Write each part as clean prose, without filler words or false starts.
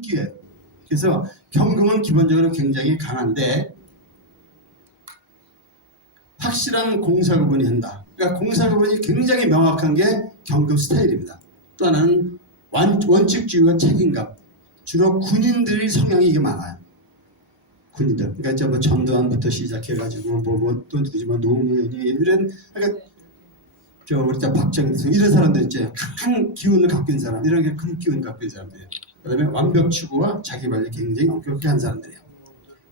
기회예요. 그래서 경금은 기본적으로 굉장히 강한데 확실한 공사 구분이 한다. 그러니까 공사 구분이 굉장히 명확한 게 경금 스타일입니다. 또 하나는 원칙주의와 책임감. 주로 군인들의 성향이 이게 많아요. 군인들. 그러니까 저 뭐 전두환부터 시작해가지고 또 누구지 뭐 노무현이 이런 그러니까 저 우리 박정희 이런 사람들 이제 강한 기운을 갖고 있는 사람 이런 게 큰 기운을 갖고 있는 사람들이에요. 그다음에 완벽 추구와 자기 관리 굉장히 엄격하게 한 사람들이에요.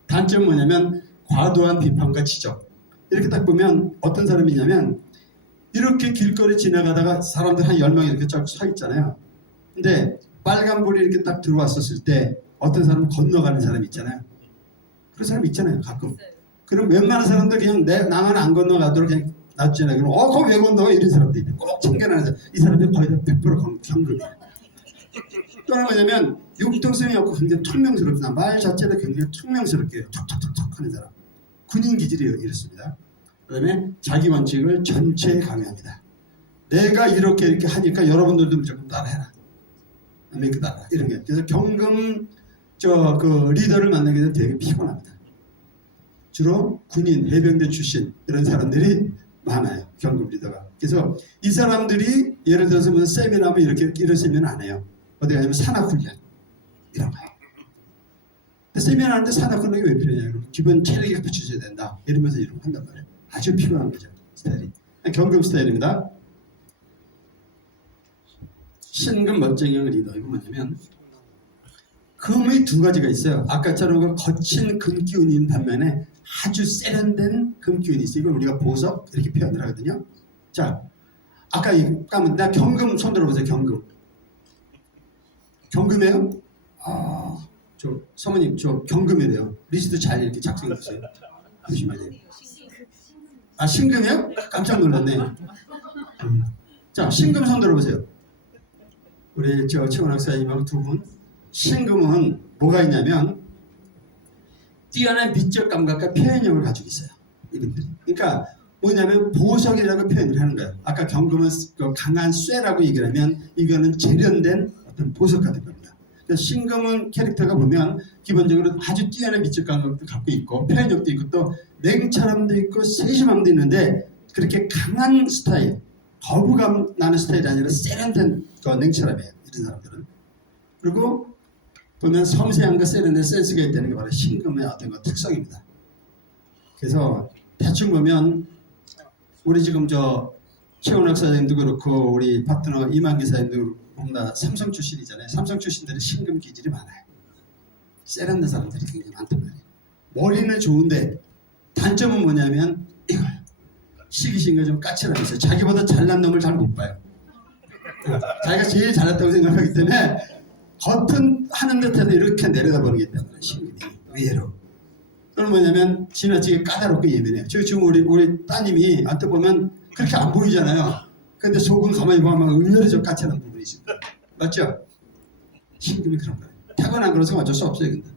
단점은 뭐냐면 과도한 비판과 지적. 이렇게 딱 보면 어떤 사람이냐면 이렇게 길거리 지나가다가 사람들 한 10명 이렇게 쫙 서 있잖아요. 근데 빨간불이 이렇게 딱 들어왔었을 때 어떤 사람은 건너가는 사람이 있잖아요. 그런 사람 있잖아요. 가끔. 그럼 웬만한 사람들 그냥 나만 안 건너가도록 그냥 놔두잖아요. 그럼 그거 왜 건너가? 이런 사람들이 있고 꼭 챙겨나는 사람. 이 사람들이 거의 다 100% 경금이에요. 또 하나 뭐냐면 융통성이 없고 굉장히 퉁명스럽다. 말 자체가 굉장히 퉁명스럽게 툭툭툭툭 하는 사람. 군인 기질이 이렇습니다. 그 다음에 자기 원칙을 전체에 강요합니다. 내가 이렇게 하니까 여러분들도 무조건 따라해라. 아메리카 따라 이런 게. 그래서 경금 그 리더를 만나게 되면 되게 피곤합니다. 주로 군인, 해병대 출신 이런 사람들이 많아요. 경금 리더가. 그래서 이 사람들이 예를 들어서 무슨 세미나 하면 이런 세미나 안 해요. 어디 가냐면 산악훈련 이런 거예요. 세미나 하는데 산악훈련이 왜 필요하냐? 기본 체력이 갖춰져야 된다. 이러면서 이런 거 한단 말이에요. 아주 필요한 거죠. 스타일이. 경금 스타일입니다. 신금 멋쟁이형 리더. 이거 뭐냐면 금의 두 가지가 있어요. 아까처럼 거친 금기운인 반면에 아주 세련된 금기운이 있어요. 이걸 우리가 보석 이렇게 표현을 하거든요. 자, 아까 까면 나 경금 손 들어보세요. 경금. 경금이에요? 저 사모님 저 경금이래요. 리스트 잘 이렇게 작성해 주세요. 조심하세요. 신금이요? 깜짝 놀랐네. 자, 신금 손 들어보세요. 우리 최원 학사님하고 두 분. 신금은 뭐가 있냐면 뛰어난 미적 감각과 표현력을 가지고 있어요. 이분들이. 그러니까 뭐냐면 보석이라고 표현을 하는 거예요. 아까 경금은 강한 쇠라고 얘기를 하면 이거는 재련된 어떤 보석 같은 겁니다. 그래서 신금은 캐릭터가 보면 기본적으로 아주 뛰어난 미적 감각도 갖고 있고 표현력도 있고 또 냉철함도 있고 세심함도 있는데 그렇게 강한 스타일, 거부감 나는 스타일이 아니라 세련된 냉철함이에요. 이런 사람들은. 그리고 보면 섬세함과 세련된 센스가 있다는 게 바로 신금의 어떤 특성입니다. 그래서 대충 보면 우리 지금 최원 학사님도 그렇고 우리 파트너 이만 기사님도 다 삼성 출신이잖아요. 삼성 출신들은 신금 기질이 많아요. 세련된 사람들이 굉장히 많단 말이에요. 머리는 좋은데 단점은 뭐냐면 이걸 시기심과 좀 까칠함이 있어요. 자기보다 잘난 놈을 잘 못 봐요. 자기가 제일 잘났다고 생각하기 때문에 겉은 하는 듯해도 이렇게 내려다보는 게 있다는 거예요. 신금이 의외로. 또는 뭐냐면 지나치게 까다롭고 예민해요. 지금 우리 따님이 한테 보면 그렇게 안 보이잖아요. 근데 속은 가만히 보면 의외로 좀 까칠한 부분이 있습니다. 맞죠? 신금이 그런 거예요. 타고난 거라서 어쩔 수 없어요. 근데.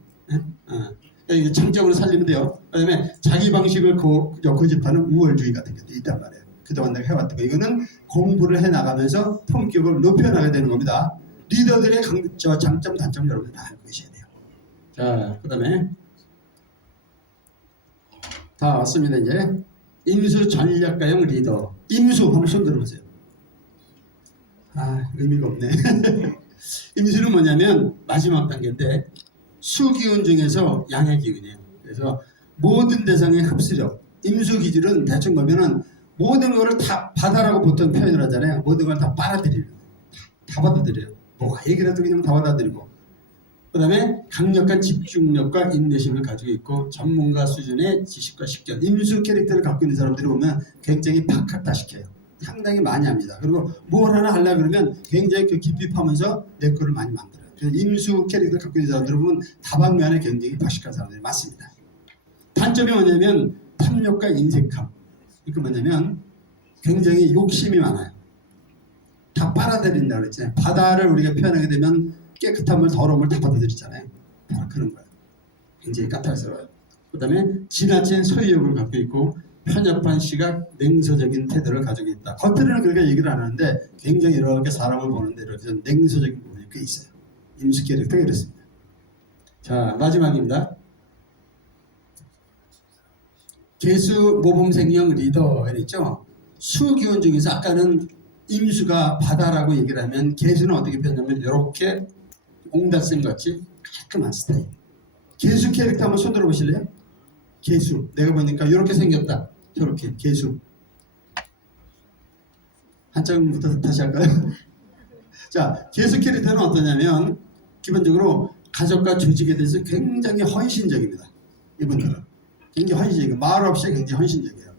그러니까 장점으로 살리면 돼요. 그다음에 자기 방식을 고집하는 우월주의 같은 것도 있단 말이에요. 그동안 내가 해왔던 거. 이거는 공부를 해나가면서 품격을 높여나가야 되는 겁니다. 리더들의 장점, 단점 여러분들 다 알고 계셔야 돼요. 자, 그 다음에 다 왔습니다. 이제 임수 전략가형 리더. 임수 한번 손 들어보세요. 의미가 없네. 임수는 뭐냐면 마지막 단계인데 수기운 중에서 양의 기운이에요. 그래서 모든 대상의 흡수력. 임수 기질은 대충 보면은 모든 거를 다 바다라고 보통 표현을 하잖아요. 모든 걸 다 빨아들이는 다 받아들여요. 뭐가 얘기라도 그냥 다 받아들이고. 그 다음에 강력한 집중력과 인내심을 가지고 있고 전문가 수준의 지식과 식견. 임수 캐릭터를 갖고 있는 사람들이 보면 굉장히 박학다식해요. 상당히 많이 합니다. 그리고 뭘 하나 하려고 그러면 굉장히 깊이 파면서 내 거를 많이 만들어요. 그래서 임수 캐릭터를 갖고 있는 사람들을 보면 다방면에 굉장히 박식한 사람들이 많습니다. 단점이 뭐냐면 탐욕과 인색함. 이거 뭐냐면 굉장히 욕심이 많아요. 다 빨아들인다고 그랬잖아요. 바다를 우리가 표현하게 되면 깨끗한 물, 더러운 물 다 받아들이잖아요. 바로 그런 거예요. 굉장히 까탈스러워요. 그 다음에 지나친 소유욕을 갖고 있고 편협한 시각, 냉소적인 태도를 가지고 있다. 겉으로는 그렇게 얘기를 안 하는데 굉장히 이렇게 사람을 보는데 이렇게 냉소적인 부분이 꽤 있어요. 임수 캐릭터가 이렇습니다. 자, 마지막입니다. 개수 모범생형 리더 이랬죠. 수기원 중에서 아까는 임수가 바다라고 얘기를 하면 개수는 어떻게 표현하면 이렇게 옹달샘 같이 깔끔한 스타일. 개수 캐릭터 한번 손 들어 보실래요? 개수. 내가 보니까 이렇게 생겼다. 저렇게 개수. 한장부터 다시 할까요? 자, 개수 캐릭터는 어떠냐면 기본적으로 가족과 조직에 대해서 굉장히 헌신적입니다. 이분들은 굉장히 헌신적이고 말 없이 굉장히 헌신적이에요.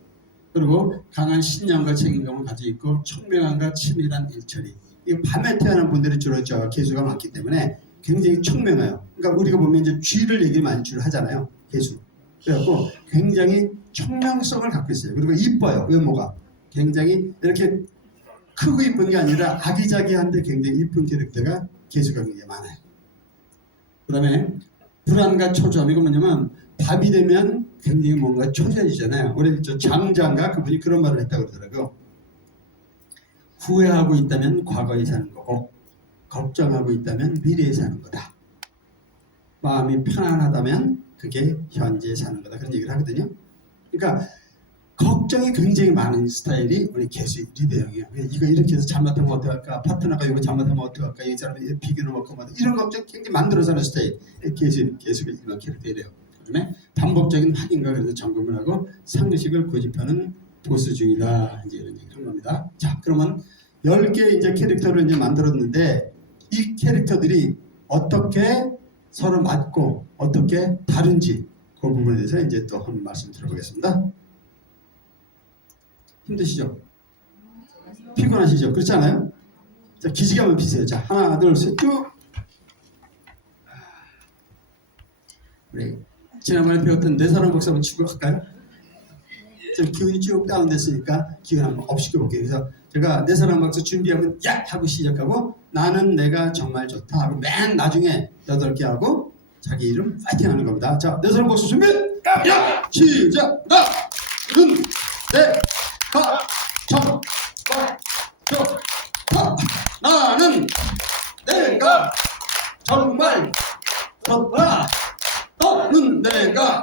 그리고 강한 신념과 책임감을 가지고 있고 총명함과 치밀한 일처리. 이 밤에 태어난 분들이 주로 저 개수가 많기 때문에 굉장히 총명해요. 그러니까 우리가 보면 이제 쥐를 얘기를 많이 주로 하잖아요. 개수. 그래갖고 굉장히 총명성을 갖고 있어요. 그리고 이뻐요. 외모가 굉장히 이렇게 크고 이쁜 게 아니라 아기자기한데 굉장히 이쁜 캐릭터가 개수가 굉장히 많아요. 그 다음에 불안과 초조함. 이거 뭐냐면 밤이 되면 굉장히 뭔가 초조해지잖아요. 우리 저 장자인가 그분이 그런 말을 했다고 그러더라고요. 후회하고 있다면 과거에 사는 거고 걱정하고 있다면 미래에 사는 거다. 마음이 편안하다면 그게 현재에 사는 거다. 그런 얘기를 하거든요. 그러니까 걱정이 굉장히 많은 스타일이 우리 개수 리더형이에요. 이거 이렇게 해서 잘못하면 어떡할까? 파트너가 이거 잘못하면 어떡할까? 이 사람이 비교를 먹고 뭐 이런 걱정 굉장히 만들어서 하는 스타일. 개수가 이런 캐릭터이래요. 그다음에 반복적인 확인과 그래서 점검을 하고 상식을 고집하는 보수주의다. 이제 이런 얘기를 한 겁니다. 자, 그러면 10개 이제 캐릭터를 이제 만들었는데 이 캐릭터들이 어떻게 서로 맞고 어떻게 다른지 그 부분에 대해서 이제 또 한번 말씀 드려보겠습니다. 힘드시죠? 피곤하시죠? 그렇지 않아요? 자, 기지개 한번 피세요. 자, 하나, 둘, 셋, 쭉. 우리 지난번에 배웠던 네 사람 박수 한번 치고 갈까요? 좀 기운이 쭉 다운됐으니까 기운 한번 업시켜 볼게요. 그래서 제가 네 사람 박수 준비하면 야! 하고 시작하고 나는 내가 정말 좋다 하고 맨 나중에 8개 하고 자기 이름 파이팅 하는 겁니다. 자, 네 사람 박수 준비! 야! 시작! 나는 내가 정말 좋다. 나는 내가 정말 좋다. 너는 내가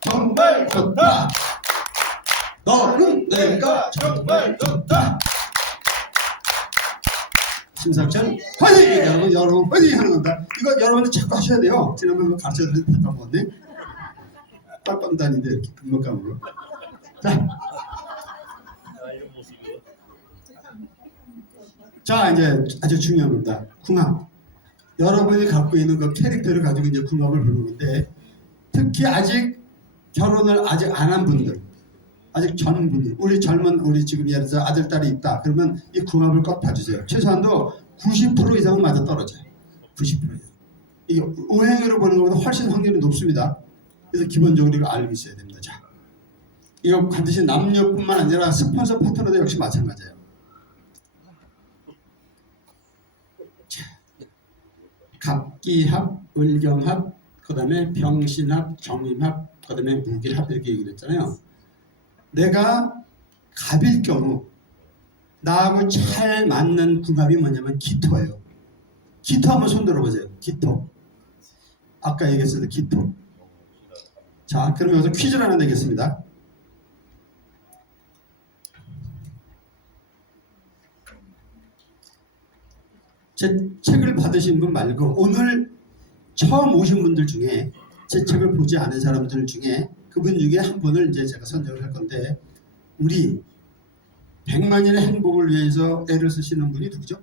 정말 좋다. 너는 내가 정말 좋다. 심사천 화이팅! 여러분 화이팅 하는 겁니다. 이거 여러분들 자꾸 하셔야 돼요. 지난번에 가르쳐드렸는데 다 까먹었네. 빡빡 다니는데 이렇게 금방 까먹어. 자, 이제 아주 중요한 겁니다. 궁합. 여러분이 갖고 있는 그 캐릭터를 가지고 이제 궁합을 보는 건데, 특히 아직 결혼을 아직 안 한 분들, 아직 젊은 분들, 우리 지금 예를 들어서 아들, 딸이 있다. 그러면 이 궁합을 꼭 봐주세요. 최소한도 90% 이상은 맞아 떨어져요. 90% 이상. 이게 오행으로 보는 것보다 훨씬 확률이 높습니다. 그래서 기본적으로 이거 알고 있어야 됩니다. 자, 이거 반드시 남녀뿐만 아니라 스폰서 파트너도 역시 마찬가지예요. 자, 갑기합, 을경합, 그 다음에 병신합, 정임합, 그 다음에 무길합 이렇게 얘기를 했잖아요. 내가 갑일 경우 나하고 잘 맞는 궁합이 뭐냐면 기토예요. 기토 한번 손 들어보세요. 기토. 아까 얘기했을 때 기토. 자, 그럼 여기서 퀴즈를 하나 내겠습니다. 제 책을 받으신 분 말고 오늘 처음 오신 분들 중에 제 책을 보지 않은 사람들 중에 그분 중에 한 분을 이제 제가 선정을 할 건데, 우리 100만인의 행복을 위해서 애를 쓰시는 분이 누구죠?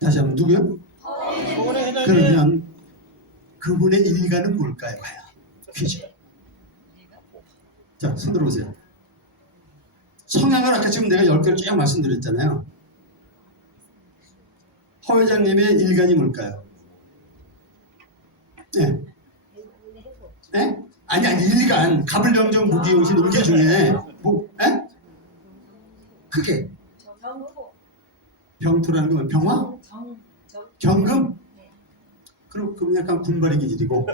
다시 한번 누구요? 그러면 그분의 일가는 뭘까요? 퀴즈. 자, 손 들어보세요. 성향을 아까 지금 내가 10개를 쭉 말씀드렸잖아요. 허 회장님의 일간이 뭘까요? 네. 네? 아니 일간. 갑을병정 무기용신 임계 중에 뭐? 네? 크게. 병투라는 건 병화? 경금? 그럼 약간 군발이 기질이고.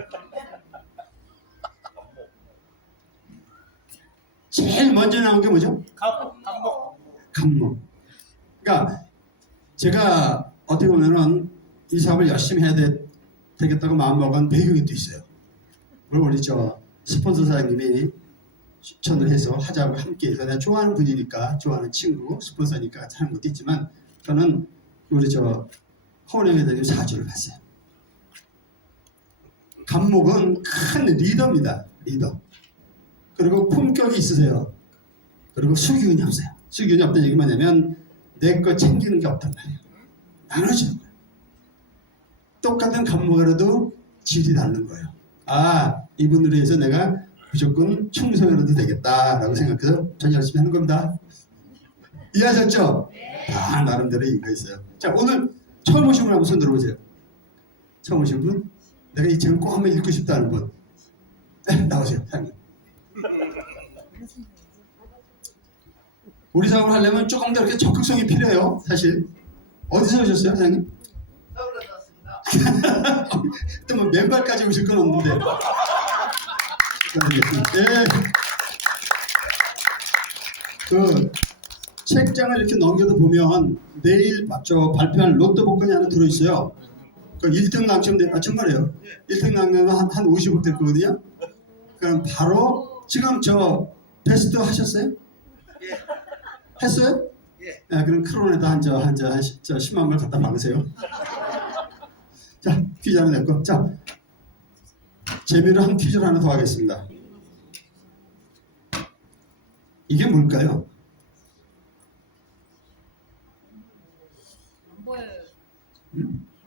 제일 먼저 나온 게 뭐죠? 갑목. 그러니까 제가 어떻게 보면은 이 사업을 열심히 해야 되겠다고 마음먹은 배경이 또 있어요. 물론 우리 스폰서 사장님이 추천을 해서 하자고 함께해서 내가 좋아하는 분이니까, 좋아하는 친구, 스폰서니까 하는 것도 있지만, 저는 우리 허은영 회장님 사주를 봤어요. 간목은 큰 리더입니다. 리더. 그리고 품격이 있으세요. 그리고 수기운이 없어요. 수기운이 없다는 얘기 뭐냐면 내 거 챙기는 게 없단 말이에요. 나눠주는 거예요. 똑같은 간목이라도 질이 다른 거예요. 아, 이분들에 의해서 내가 무조건 충성해도 되겠다라고 생각해서 전 열심히 하는 겁니다. 이해하셨죠? 다 나름대로 이유가 있어요. 자, 오늘 처음 오신 분 한번 손 들어보세요. 처음 오신 분? 내가 이 책을 꼭 한번 읽고 싶다는 분. 나오세요, 사장님. 우리 사업을 하려면 조금 더 이렇게 적극성이 필요해요, 사실. 어디서 오셨어요, 사장님? 서울에서 왔습니다. 또 뭐 맨발까지 오실 건 없는데. 네. 그 책장을 이렇게 넘겨도 보면 내일 발표할 로또 복권이 하나 들어있어요. 그 1등 당첨돼, 정말이에요. 1등 당첨되면 한 50억 될 거거든요. 그럼 바로 지금 베스트 하셨어요? 예. 했어요? 예. 그럼 크론에다 한 10만 원 갖다 박으세요. 자, 퀴즈 하나 냈고. 자, 재미로 한 퀴즈를 하나 더 하겠습니다. 이게 뭘까요?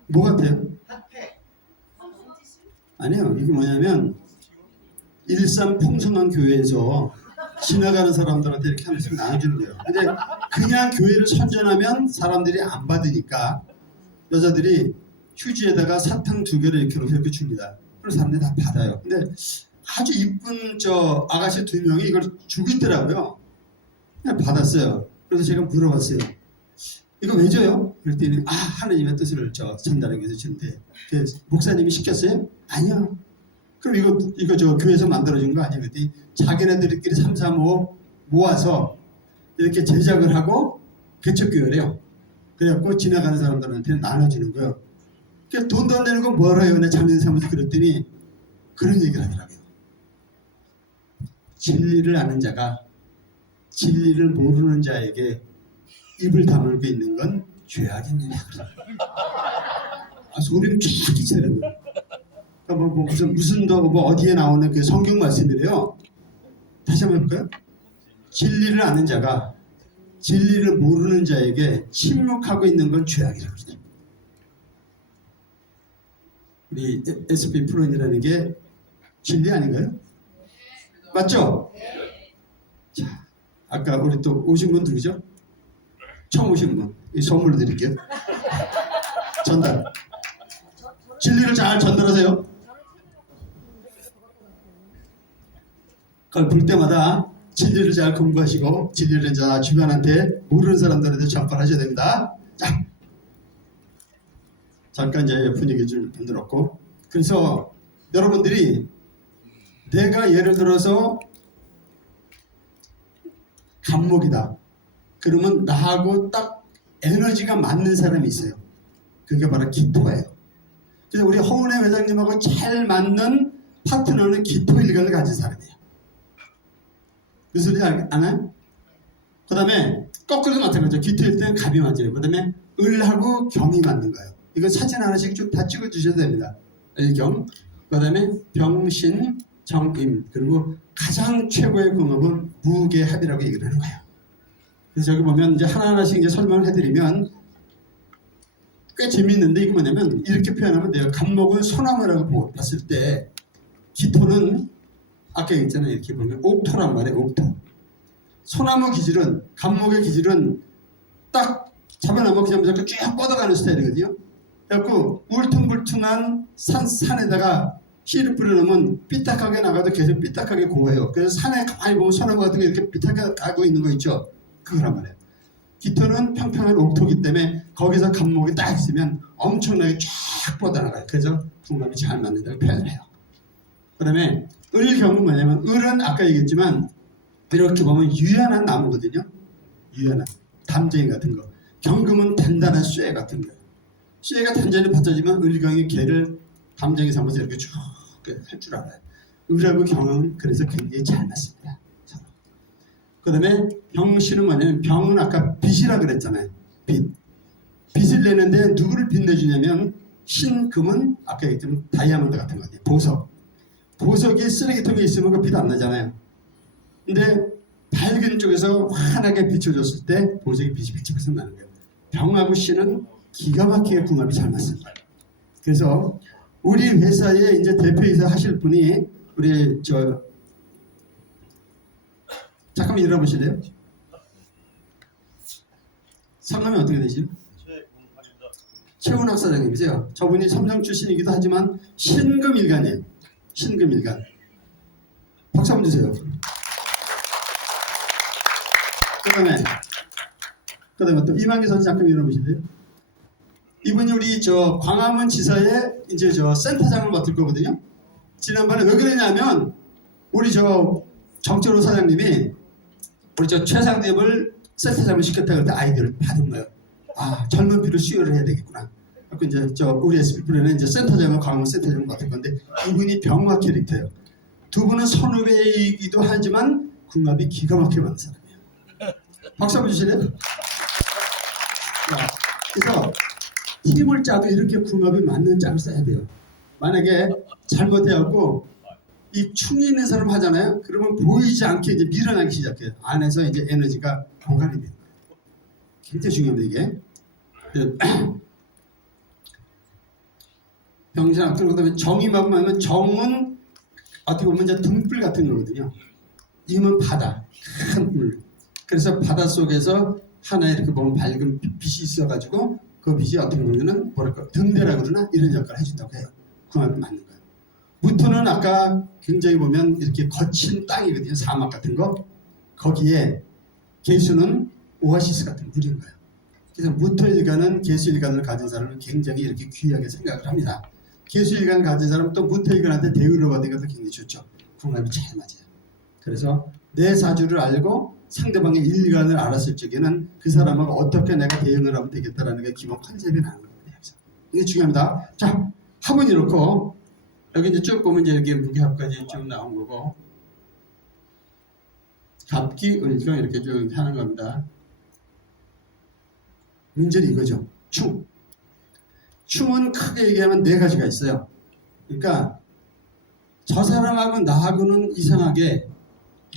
뭐 같아요? 아니요, 이게 뭐냐면 일산 풍성한 교회에서 지나가는 사람들한테 이렇게 한 번씩 나눠주는 거예요. 근데 그냥 교회를 선전하면 사람들이 안 받으니까 여자들이 휴지에다가 사탕 2개를 이렇게 넣어서 이렇게 줍니다. 그래서 사람들이 다 받아요. 근데 아주 이쁜 아가씨 2명이 이걸 주고 있더라고요. 그냥 받았어요. 그래서 제가 물어봤어요. 이거 왜 줘요? 그랬더니 하느님의 뜻을 전달하기 위해서 주는데 목사님이 시켰어요? 아니요. 그럼 이거 교회에서 만들어준 거 아니에요? 그랬더니 자기네들끼리 3, 4, 5 모아서 이렇게 제작을 하고 개척교회를 해요. 그래갖고 지나가는 사람들한테 나눠주는 거예요. 그러니까 돈도 안 내는 건 뭐라 해요? 내가 작년 사무소 그랬더니 그런 얘기를 하더라고요. 진리를 아는 자가 진리를 모르는 자에게 입을 다물고 있는 건 죄악입니다. 소리를 쫙 끼치더라고요. 그러니까 무슨 어디에 나오는 그 성경 말씀이래요. 다시 한번 해볼까요? 진리를 아는 자가 진리를 모르는 자에게 침묵하고 있는 건 죄악이라고 그러죠. 우리 SP 프로인이라는 게 진리 아닌가요? 맞죠? 자, 아까 우리 또 오신 분 누구죠? 처음 오신 분. 이 선물로 드릴게요. 전달. 진리를 잘 전달하세요. 그걸 볼 때마다 진리를 잘 공부하시고 진리를 주변한테 모르는 사람들한테 전파하셔야 됩니다. 자, 잠깐 이제 분위기 좀 만들었고, 그래서 여러분들이 내가 예를 들어서 간목이다. 그러면 나하고 딱 에너지가 맞는 사람이 있어요. 그게 바로 기토예요. 그래서 우리 허은혜 회장님하고 잘 맞는 파트너는 기토 일간을 가진 사람이에요. 무슨 소리 아나요? 그 다음에 거꾸로도 마찬가지죠. 기토일 때는 갑이 맞아요. 그 다음에 을하고 경이 맞는 거예요. 이거 사진 하나씩 쭉 다 찍어 주셔야 됩니다. 을경, 그 다음에 병신, 정임, 그리고 가장 최고의 궁합은 무계합이라고 얘기를 하는 거예요. 그래서 여기 보면 이제 하나하나씩 이제 설명을 해드리면 꽤 재밌는데, 이거 뭐냐면 이렇게 표현하면 돼요. 간목은 소나무라고 봤을 때 기토는 아까 얘기했잖아요. 이렇게 보면 옥토란 말이에요. 옥토. 소나무 기질은, 간목의 기질은 딱 잡아놓으면 그냥 쭉 뻗어가는 스타일이거든요. 그래갖고 울퉁불퉁한 산에다가 씨를 뿌려놓으면 삐딱하게 나가도 계속 삐딱하게 고해요. 그래서 산에 가만히 보면 소나무 같은 게 이렇게 삐딱하게 가고 있는 거 있죠. 그거란 말이에요. 기토는 평평한 옥토기 때문에 거기서 간목이 딱 있으면 엄청나게 쫙 뻗어나가요. 그래서 궁합이 잘 맞는다고 표현을 해요. 그 다음에 을경은 뭐냐면, 을은 아까 얘기했지만 이렇게 보면 유연한 나무거든요. 유연한 담쟁이 같은 거. 경금은 단단한 쇠 같은 거예요. 쇠가 단전히 받쳐지면 을경이 개를 담장에 삼아서 이렇게 쭉 할 줄 알아요. 을하고 경은 그래서 굉장히 잘 맞습니다. 그 다음에 병신은 뭐냐면 병은 아까 빛이라 그랬잖아요. 빛을 내는데 누구를 빛내주냐면 신금은 아까 얘기했지만 다이아몬드 같은 거 같아요. 보석이 쓰레기통에 있으면 그 빛 안 나잖아요. 근데 밝은 쪽에서 환하게 비춰줬을 때 보석이 빛이 펼쳐서 나는 거예요. 병하고 신은 기가 막히게 궁합이 잘 맞습니다. 그래서 우리 회사에 이제 대표이사 하실 분이 우리 잠깐만 일어나보실래요? 성함이 어떻게 되시죠? 최훈학 사장님이세요. 저분이 삼성 출신이기도 하지만 신금일간이에요. 신금일간. 박수 한번 주세요. 그다음에 또 이만기 선수 잠깐 일어나보실래요? 이분이 우리 광화문 지사의 이제 센터장을 맡을 거거든요. 지난번에 왜 그러냐면 우리 정철호 사장님이 우리 최상대를 센터장을 시켰다 그럴 때 아이디어를 받은 거예요. 아, 젊은 피를 수혈을 해야 되겠구나. 그래서 이제 우리 SP프로는 이제 센터장을 광화문 센터장을 맡을 건데 이분이 병화 캐릭터예요. 두 분은 선후배이기도 하지만 궁합이 기가 막히게 맞는 사람이에요. 박수 한번 주실래요? 그래서 팀을 짜도 이렇게 궁합이 맞는 짝을 써야 돼요. 만약에 잘못해갖고 이 충이 있는 사람 하잖아요. 그러면 보이지 않게 이제 밀어나기 시작해요. 안에서 이제 에너지가 공간이 돼요. 굉장히 중요합니다 이게. 병신학 그다음에 정이만 하면 정은 어떻게 보면 이제 등불 같은 거거든요. 임은 바다, 큰 물. 그래서 바다 속에서 하나 이렇게 보면 밝은 빛이 있어가지고 그 빛이 어떻게 보면은 뭐랄까 등대라 그러나 이런 역할을 해준다고 해요. 궁합이 맞는 거예요. 무토는 아까 굉장히 보면 이렇게 거친 땅이거든요. 사막 같은 거. 거기에 개수는 오아시스 같은 물인 거예요. 그래서 무토일간은 개수일간을 가진 사람은 굉장히 이렇게 귀하게 생각을 합니다. 개수일간을 가진 사람은 또 무토일간한테 대우를 받는 것도 굉장히 좋죠. 궁합이 잘 맞아요. 그래서 내 사주를 알고 상대방의 일간을 알았을 적에는 그 사람하고 어떻게 내가 대응을 하면 되겠다라는 게 기본 컨셉이 나는 거예요. 이게 중요합니다. 자, 합은 이렇고 여기 이제 쭉 보면 이제 여기 무기합까지 쭉 나온 거고 갑기, 을경 이렇게 쭉 하는 겁니다. 문제는 이거죠. 충. 충은 크게 얘기하면 네 가지가 있어요. 그러니까 저 사람하고 나하고는 이상하게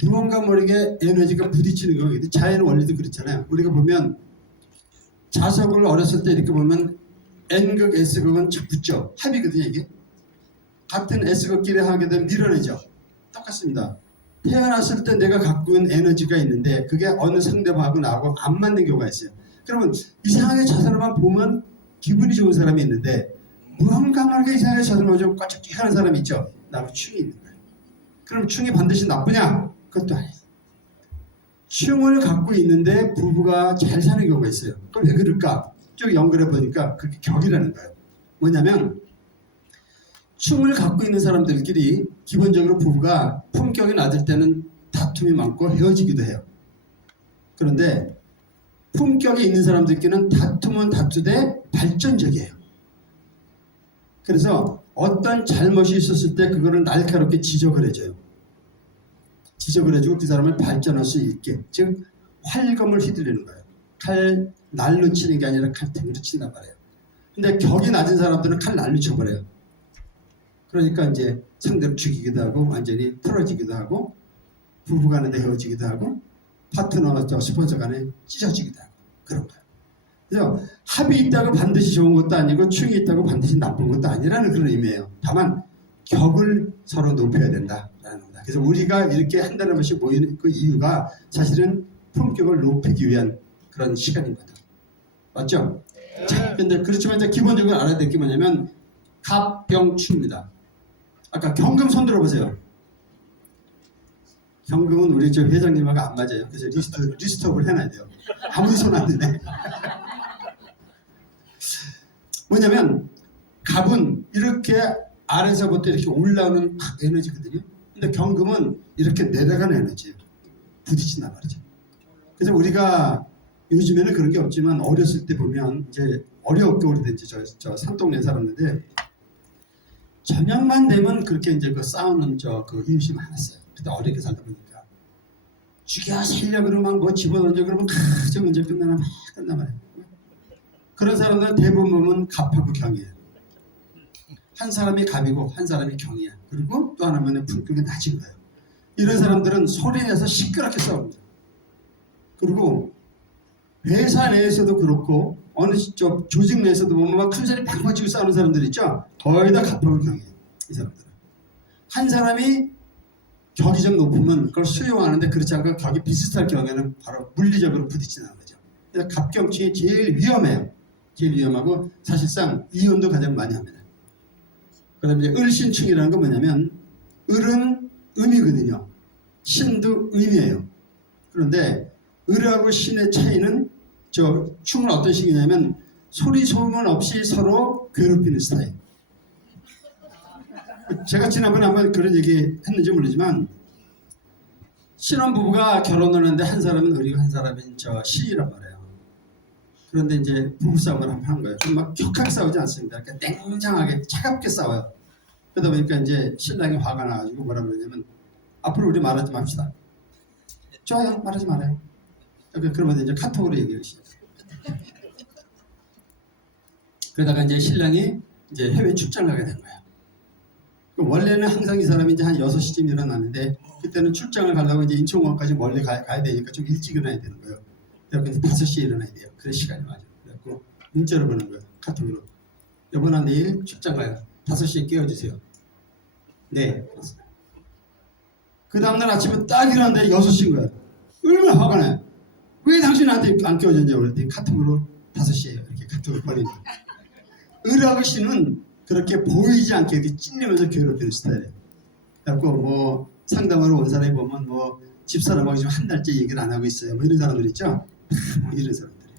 무언가 모르게 에너지가 부딪히는 거거든요. 자연 원리도 그렇잖아요. 우리가 보면 자석을 어렸을 때 이렇게 보면 N극, S극은 붙죠. 합이거든요 이게. 같은 S극끼리 하게 되면 밀어내죠. 똑같습니다. 태어났을 때 내가 갖고 있는 에너지가 있는데 그게 어느 상대방하고 나하고 안 맞는 경우가 있어요. 그러면 이상하게 저 사람만 보면 기분이 좋은 사람이 있는데 무언가 모르게 이상하게 저 사람을 좀 꽉쫙 하는 사람이 있죠. 나하고 충이 있는 거예요. 그럼 충이 반드시 나쁘냐? 그것도 아니에요. 충을 갖고 있는데 부부가 잘 사는 경우가 있어요. 그럼 왜 그럴까? 쭉 연결해 보니까 그게 격이라는 거예요. 뭐냐면 충을 갖고 있는 사람들끼리 기본적으로 부부가 품격이 낮을 때는 다툼이 많고 헤어지기도 해요. 그런데 품격이 있는 사람들끼리는 다툼은 다투되 발전적이에요. 그래서 어떤 잘못이 있었을 때 그거를 날카롭게 지적을 해줘요. 지적을 해주고 그 사람을 발전할 수 있게, 즉 활검을 휘두르는 거예요. 칼 날로 치는 게 아니라 칼등으로 친단 말이에요. 근데 격이 낮은 사람들은 칼 날로 쳐버려요. 그러니까 이제 상대를 죽이기도 하고 완전히 풀어지기도 하고 부부 간에 헤어지기도 하고 파트너, 스폰서 간에 찢어지기도 하고 그런 거예요. 그래서 합이 있다고 반드시 좋은 것도 아니고 충이 있다고 반드시 나쁜 것도 아니라는 그런 의미예요. 다만 격을 서로 높여야 된다라는 겁니다. 그래서 우리가 이렇게 한 달에 한 번씩 모이는 그 이유가 사실은 품격을 높이기 위한 그런 시간입니다. 맞죠? 네. 자, 근데 그렇지만 이제 기본적으로 알아야 될 게 뭐냐면 갑병충입니다. 아까 경금 손 들어보세요. 경금은 우리 저 회장님하고 안 맞아요. 그래서 리스트업을 해놔야 돼요. 아무리 손 안 되네. 뭐냐면 갑은 이렇게 아래서부터 이렇게 올라오는 에너지거든요. 근데 경금은 이렇게 내려가는 에너지예요. 부딪힌단 말이죠. 그래서 우리가 요즘에는 그런 게 없지만 어렸을 때 보면 이제 어렵게 오래된 저 산동네에 살았는데 저녁만 되면 그렇게 이제 그 싸우는 그 이웃이 많았어요. 그때 어렵게 살다 보니까 죽여 살려 그러면 뭐 집어던져 그러면 저 문제 끝나면 막 끝나버려요. 그런 사람들은 대부분 보면 갑하고 경이에요. 한 사람이 갑이고 한 사람이 경이야. 그리고 또 하나는 품격이 낮은 거예요. 이런 사람들은 소리내서 시끄럽게 싸웁니다. 그리고 회사 내에서도 그렇고 어느 조직 내에서도 보면 막 큰 소리 팡팡 치고 싸우는 사람들 있죠. 거의 다 갑하고 경이에요. 이 사람들은. 한 사람이 격이 좀 높으면 그걸 수용하는데 그렇지 않고 격이 비슷할 경우에는 바로 물리적으로 부딪히는 거죠. 그래서 갑경층이 제일 위험해요. 제일 위험하고 사실상 이혼도 가장 많이 합니다. 그 다음에 이제 을신충이라는 건 뭐냐면 을은 음이거든요. 신도 음이에요. 그런데 을하고 신의 차이는 저 충은 어떤 식이냐면 소리 소문 없이 서로 괴롭히는 스타일. 제가 지난번에 한번 그런 얘기 했는지 모르지만 신혼부부가 결혼을 하는데 한 사람은 을이고 한 사람은 저 신이란 말이에요. 그런데 이제 부부싸움을 한번 한 거예요. 막 격하게 싸우지 않습니다. 그러니까 냉정하게 차갑게 싸워요. 그러다 보니까 이제 신랑이 화가 나가지고 뭐라 그러냐면 앞으로 우리 말하지 맙시다. 좋아요. 말하지 말아요. 그러면 이제 카톡으로 얘기하기 시작해요. 그러다가 이제 신랑이 이제 해외 출장 가게 된 거예요. 원래는 항상 이 사람이 이제 한 6시쯤 일어나는데 그때는 출장을 가려고 이제 인천공항까지 멀리 가야 되니까 좀 일찍 일어나야 되는 거예요. 그래서 5시에 일어나야 돼요. 그래 시간이 맞아요. 그래서 문자를 보낸 거예요. 카톡으로. 여보나 내일 출장 가요. 5시에 깨워주세요. 네. 그 다음날 아침에 딱 일어났는데 6시인 거예요. 얼마나 화가 나요. 왜 당신 나한테 안 깨워줬냐고 그랬더니 카톡으로 5시에요. 이렇게 카톡을 보내는 거예요. 을하고 신은 그렇게 보이지 않게 이렇게 찔리면서 괴롭히는 스타일이에요. 그래갖고 뭐 상담하러 온 사람이 보면 뭐 집사람하고 지금 한 달째 얘기를 안 하고 있어요. 뭐 이런 사람들 있죠? 뭐 이런 사람들이.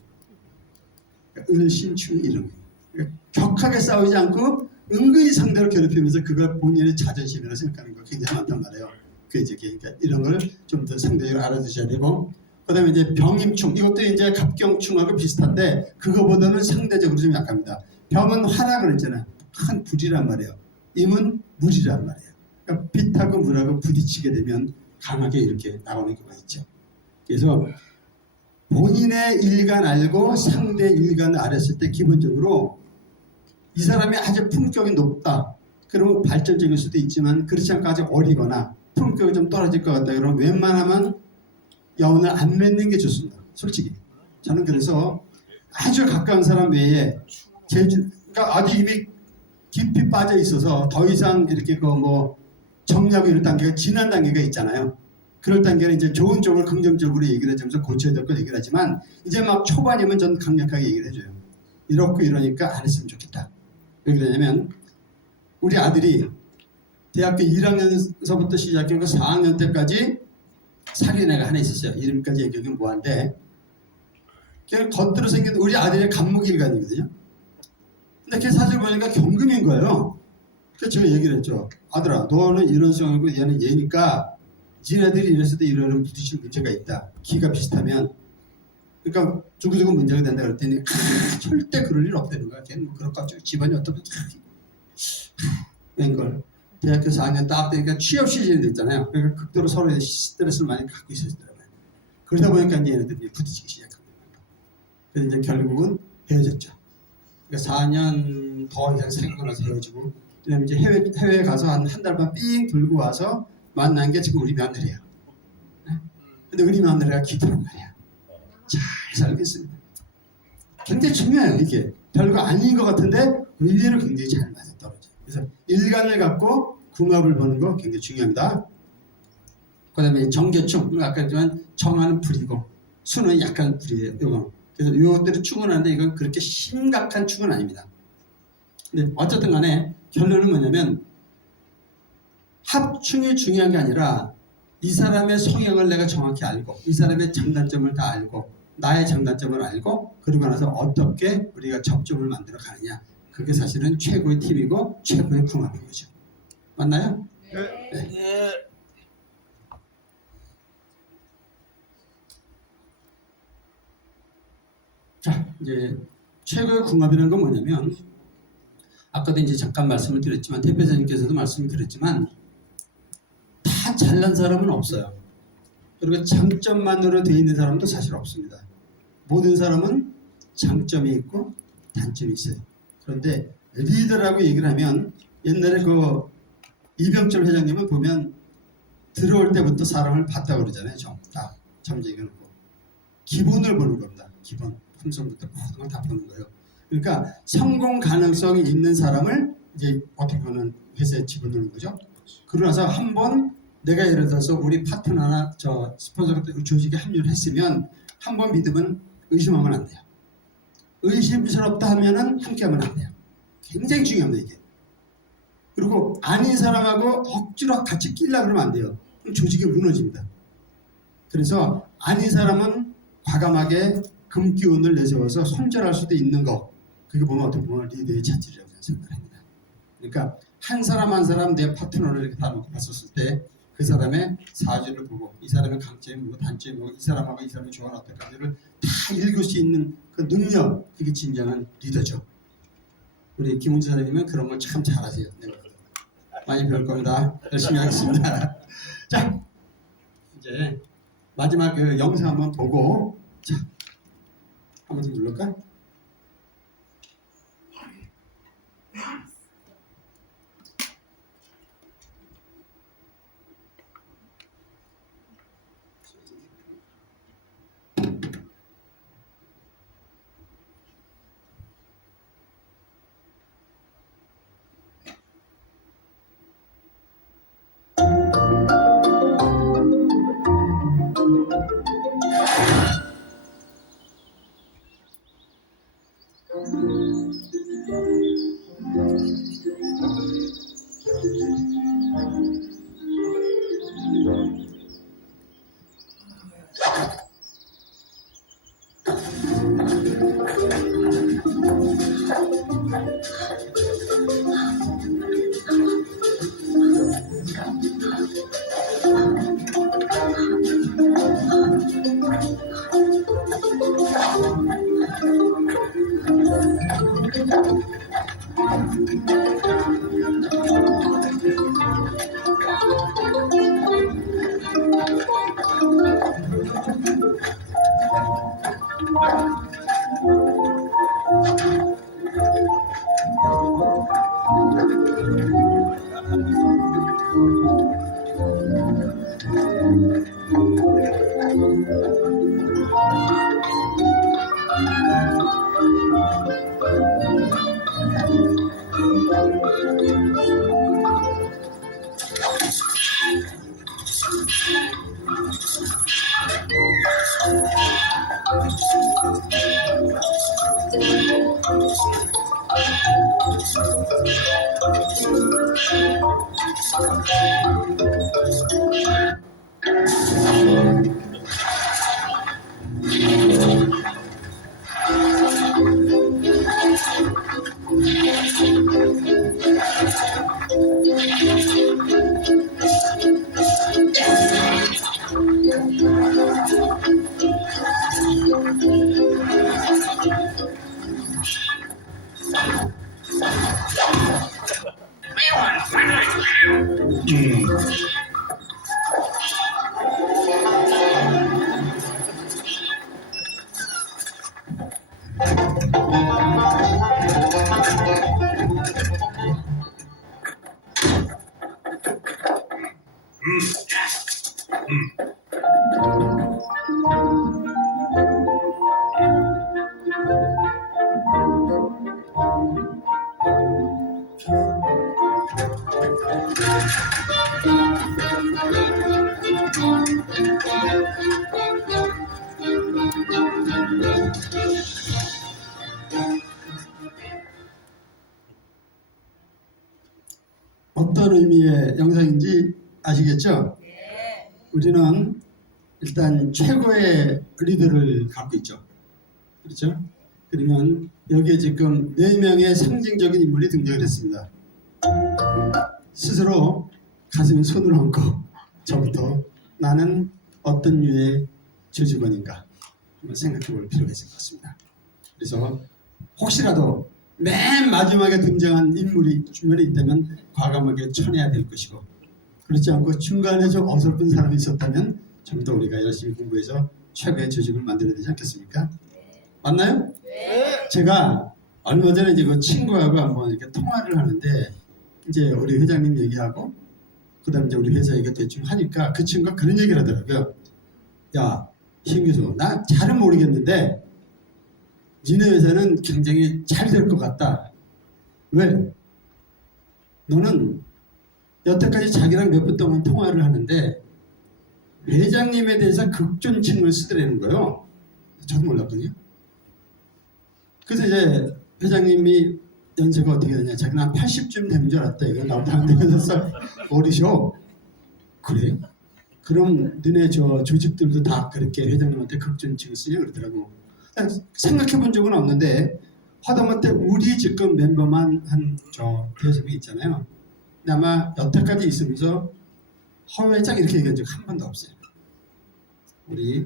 그러니까 을신충이 이런 거예요. 그러니까 격하게 싸우지 않고 은근히 상대를 괴롭히면서 그걸 본인의 자존심이라고 생각하는 거 굉장히 많단 말이에요. 그러니까 이런 걸 좀 더 상대적으로 알아두셔야 되고, 그 다음에 이제 병임충, 이것도 이제 갑경충하고 비슷한데 그거보다는 상대적으로 좀 약합니다. 병은 화라 그랬잖아요. 큰 불이란 말이에요. 임은 물이란 말이에요. 그러니까 빛하고 물하고 부딪히게 되면 강하게 이렇게 나오는 경우가 있죠. 그래서 본인의 일간 알고 상대 일간을 알았을 때 기본적으로 이 사람이 아주 품격이 높다. 그러면 발전적일 수도 있지만 그렇지 않고 아주 어리거나 품격이 좀 떨어질 것 같다. 그러면 웬만하면 여운을 안 맺는 게 좋습니다. 솔직히. 저는 그래서 아주 가까운 사람 외에 그러니까 아주 이미 깊이 빠져 있어서 더 이상 이렇게 뭐 정리하고 이런 단계가 지난 단계가 있잖아요. 그럴 단계는 이제 좋은 쪽을 긍정적으로 얘기를 해주면서 고쳐야 될 걸 얘기를 하지만 이제 막 초반이면 전 강력하게 얘기를 해줘요. 이렇고 이러니까 안 했으면 좋겠다. 왜 그러냐면 우리 아들이 대학교 1학년서부터 시작해서 4학년 때까지 사귄 애가 하나 있었어요. 이름까지 얘기하기는 뭐한데 걔는 겉으로 생긴 우리 아들의 간무길간이거든요. 근데 걔 사실 보니까 경금인 거예요. 그래서 제가 얘기를 했죠. 아들아, 너는 이런 성이고 얘는 얘니까 지네들이 이랬을 때 이런 부딪힐 문제가 있다. 키가 비슷하면. 그러니까 두고두고 문제가 된다 그랬더니 절대 그럴 일 없다는 거야. 걔는 뭐 그럴 것 같죠. 집안이 어떻게 웬걸. 대학교 4학년 딱 되니까 취업 시즌이 됐잖아요. 그러니까 극도로 서로의 스트레스를 많이 갖고 있었더라고요. 그러다 보니까 이제 얘네들이 부딪히기 시작한 거예요. 그래서 이제 결국은 헤어졌죠. 그러니까 4년 더 이상 사귀고 나서 헤어지고, 그다음에 이제 해외에 가서 한 달 반 삥 돌고 와서 만난 게 지금 우리 며느리야. 근데 우리 며느리가 기도란 말이야. 잘 살겠습니다. 굉장히 중요해요. 이게 별거 아닌 것 같은데 의외로 굉장히 잘 맞아떨어져요. 그래서 일간을 갖고 궁합을 보는 거 굉장히 중요합니다. 그 다음에 정계충, 아까 했지만 정하는 불이고 수는 약간 불이에요. 이거. 그래서 이것들을 충분한데 이건 그렇게 심각한 충은 아닙니다. 근데 어쨌든 간에 결론은 뭐냐면 합충이 중요한 게 아니라 이 사람의 성향을 내가 정확히 알고 이 사람의 장단점을 다 알고 나의 장단점을 알고 그러고 나서 어떻게 우리가 접점을 만들어 가느냐, 그게 사실은 최고의 팁이고 최고의 궁합인 거죠. 맞나요? 네. 네. 자, 이제 최고의 궁합이라는 건 뭐냐면 아까도 이제 잠깐 말씀을 드렸지만 대표자님께서도 말씀을 드렸지만 다 잘난 사람은 없어요. 그리고 장점만으로 되어 있는 사람도 사실 없습니다. 모든 사람은 장점이 있고 단점이 있어요. 그런데 리더라고 얘기를 하면 옛날에 그 이병철 회장님을 보면 들어올 때부터 사람을 봤다고 그러잖아요. 딱 점쟁이놓고 기본을 보는 겁니다. 기본 품성부터 모든 걸 다 보는 거예요. 그러니까 성공 가능성이 있는 사람을 이제 어떻게 보면 회사에 집어넣는 거죠. 그러고 나서 한번 내가 예를 들어서 우리 파트너나 저 스폰서 조직에 합류를 했으면 한번 믿으면 의심하면 안 돼요. 의심스럽다 하면은 함께하면 안 돼요. 굉장히 중요합니다 이게. 그리고 아닌 사람하고 억지로 같이 끼려고 그러면 안 돼요. 그럼 조직이 무너집니다. 그래서 아닌 사람은 과감하게 금기운을 내세워서 손절할 수도 있는 거. 그게 보면 어떻게 보면 리더의 차질이라고 생각합니다. 그러니까 한 사람 한 사람 내 파트너를 이렇게 다 놓고 봤었을 때 그 사람의 사주를 보고 이 사람의 강점이 뭐고 단점이 뭐고 이 사람하고 이 사람의 조화는 어떨까를 다 읽을 수 있는 그 능력, 이게 진정한 리더죠. 우리 김은지 사장님은 그런 걸 참 잘하세요. 네. 많이 배울 겁니다. 열심히 하겠습니다. 자, 이제 마지막 그 영상 한번 보고 자, 한번 좀 눌러볼까? 어떤 의미의 영상인지 아시겠죠? 네. 우리는 일단 최고의 리더를 갖고 있죠. 그렇죠? 그러면 여기에 지금 4명의 상징적인 인물이 등장을 했습니다. 스스로 가슴에 손을 얹고 저부터 나는 어떤 류의 조직원인가 한번 생각해 볼 필요가 있을 것 같습니다. 그래서 혹시라도 맨 마지막에 등장한 인물이 주변에 있다면 과감하게 쳐내야 될 것이고, 그렇지 않고 중간에 좀 어설픈 사람이 있었다면 좀 더 우리가 열심히 공부해서 최고의 조직을 만들어야 되지 않겠습니까? 맞나요? 제가 얼마 전에 이제 그 친구하고 한번 이렇게 통화를 하는데, 이제 우리 회장님 얘기하고 그다음에 이제 우리 회사 얘기 대충 하니까 그 친구가 그런 얘기를 하더라고요. 야, 신 교수, 나 잘은 모르겠는데 니네 회사는 굉장히 잘 될 것 같다. 왜? 너는 여태까지 자기랑 몇 분 동안 통화를 하는데 회장님에 대해서 극존칭을 쓰더라는 거예요. 저도 몰랐거든요. 그래서 이제 회장님이 연세가 어떻게 되냐, 자기는 한 80쯤 되는 줄 알았다. 이거 나보다 한 6살 어리셔. 그래요? 그럼 너네 저 조직들도 다 그렇게 회장님한테 극존칭을 쓰냐 그러더라고. 생각해 본 적은 없는데 하다못해 우리 지금 멤버만 한 저 대접이 있잖아요. 근데 아마 여태까지 있으면서 허 회장 이렇게 얘기한 적 한 번도 없어요. 우리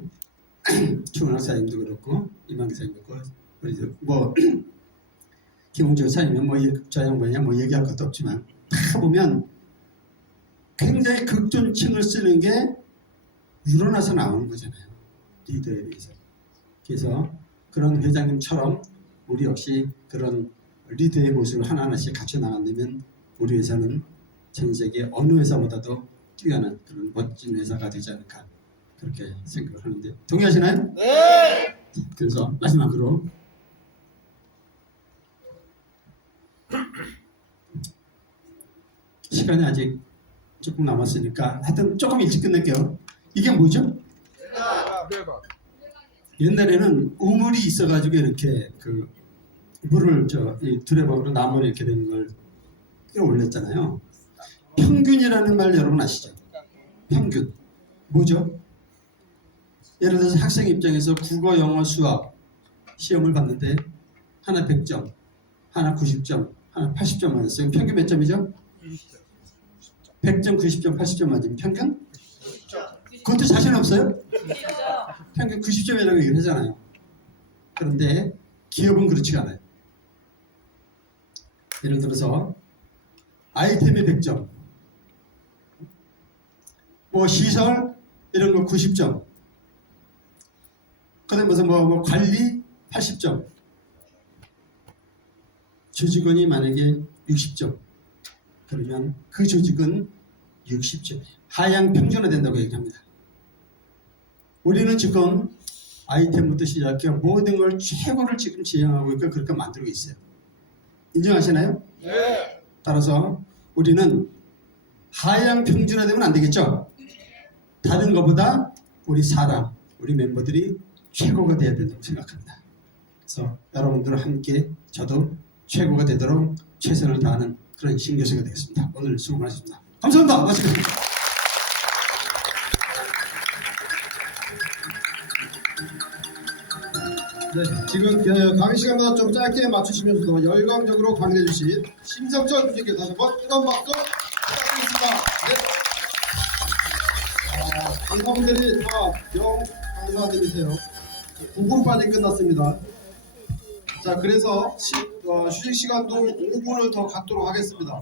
추은학 사님도 그렇고 이만기 사님도 그렇고 우리 뭐 김홍주 사님은 뭐 저 양반이야 뭐 얘기할 것도 없지만 다 보면 굉장히 극존칭을 쓰는 게 우러나서 나오는 거잖아요. 리더에 대해서. 그래서 그런 회장님처럼 우리 역시 그런 리더의 모습을 하나하나씩 갖춰 나간다면 우리 회사는 전 세계 어느 회사보다도 뛰어난 그런 멋진 회사가 되지 않을까 그렇게 생각을 하는데 동의하시나요? 네. 그래서 마지막으로 시간이 아직 조금 남았으니까 하여튼 조금 일찍 끝낼게요. 이게 뭐죠? 옛날에는 우물이 있어가지고 이렇게 그 물을 이 두레박으로 나무를 이렇게 된 걸 끌어올렸잖아요. 평균이라는 말 여러분 아시죠? 평균 뭐죠? 예를 들어서 학생 입장에서 국어, 영어, 수학 시험을 봤는데 하나 100점, 하나 90점, 하나 80점 맞았어요. 평균 몇 점이죠? 100점, 90점, 80점 맞으면 평균? 그것도 자신 없어요? 평균 90점이라고 얘기를 하잖아요. 그런데 기업은 그렇지가 않아요. 예를 들어서 아이템이 100점, 뭐 시설 이런 거 90점, 그다음에 무슨 뭐 관리 80점, 조직원이 만약에 60점, 그러면 그 조직은 60점이에요. 하향 평준화된다고 얘기합니다. 우리는 지금 아이템부터 시작해 모든 걸 최고를 지금 지향하고 있고 그렇게 만들고 있어요. 인정하시나요? 네. 따라서 우리는 하향 평준화되면 안 되겠죠? 다른 것보다 우리 사람, 우리 멤버들이 최고가 돼야 된다고 생각합니다. 그래서 여러분들과 함께 저도 최고가 되도록 최선을 다하는 그런 신교수가 되겠습니다. 오늘 수고 많으셨습니다. 감사합니다. 마치겠습니다. 네, 지금 강의 시간보다 좀 짧게 맞추시면서도 열광적으로 강의해 주신 심성철 교수님께 다시 한번 뜨거운 박수 부탁드리겠습니다. 네. 강사분들이 다 영 강사님이세요. 9분반이 끝났습니다. 자, 그래서 휴식 시간도 5분을 더 갖도록 하겠습니다.